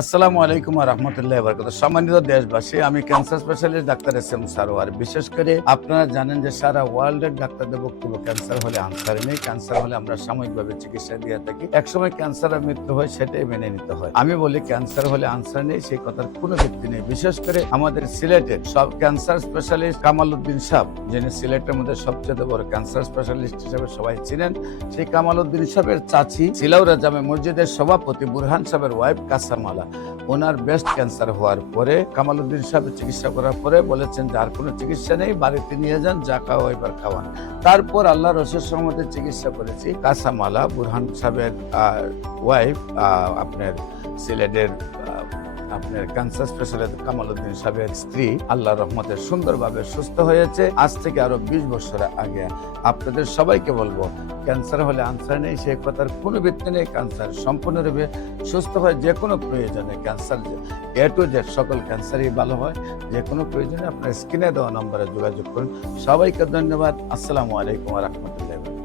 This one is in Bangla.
আসসালামু আলাইকুম ওয়া রাহমাতুল্লাহি ওয়া বারাকাতুহু। সম্মানিত দেশবাসী, আমি cancer specialist doctor SM. Sarwar. বিশেষ করে আপনারা জানেন যে সারা ওয়ার্ল্ডের ডাক্তারদের বক্তব্য ক্যান্সার হলে আনসার নেই, ক্যান্সার হলে আমরা সাময়িকভাবে চিকিৎসা দিয়ে থাকি। একসময় ক্যান্সারের মৃত্যু হয়, সেটাই মেনে নিতে হয়। আমি বলি ক্যান্সার হলে আনসার নেই, সেই কথার কোনো ভিত্তি নেই। বিশেষ করে আমাদের সিলেটের সব ক্যান্সার স্পেশালিস্ট কামালউদ্দিন সাহেব, যিনি সিলেটের মধ্যে সবচেয়ে বড় ক্যান্সার স্পেশালিস্ট হিসেবে সবাই চিনেন, সেই কামালউদ্দিন সাহেবের চাচি সিলাউরা জামে মসজিদের সভাপতি বুরহান সাহেবের ওয়াইফ কাসামালা, ওনার ব্রেস্ট ক্যান্সার হওয়ার পরে কামালউদ্দিন সাহেব চিকিৎসা করার পরে বলেছেন যে আর কোনো চিকিৎসা নেই, বাড়িতে নিয়ে যান, যা খাওয়া এবার খাওয়ান। তারপর আল্লাহর রসুল সহমতে চিকিৎসা করেছি। কাসামালা বুরহান সাহেবের ওয়াইফ, আপনার সিলেটের আপনার ক্যান্সার স্পেশালিস্ট কামালউদ্দিন সাহেবের স্ত্রী আল্লাহর রহমতে সুন্দরভাবে সুস্থ হয়েছে আজ থেকে আরো 20 বছর আগে। আপনাদের সবাইকে বলবো, ক্যান্সার হলে আনসার নেই, সেই কথার কোনো ভিত্তি নেই। ক্যান্সার সম্পূর্ণরূপে সুস্থ হয় যে কোনো প্রয়োজনে। ক্যান্সার এ টু জেড সকল ক্যান্সারই ভালো হয়। যে কোনো প্রয়োজনে আপনার স্ক্রিনে দেওয়া নম্বরে যোগাযোগ করুন। সবাইকে ধন্যবাদ। আসসালামু আলাইকুম ওয়া রাহমাতুল্লাহি।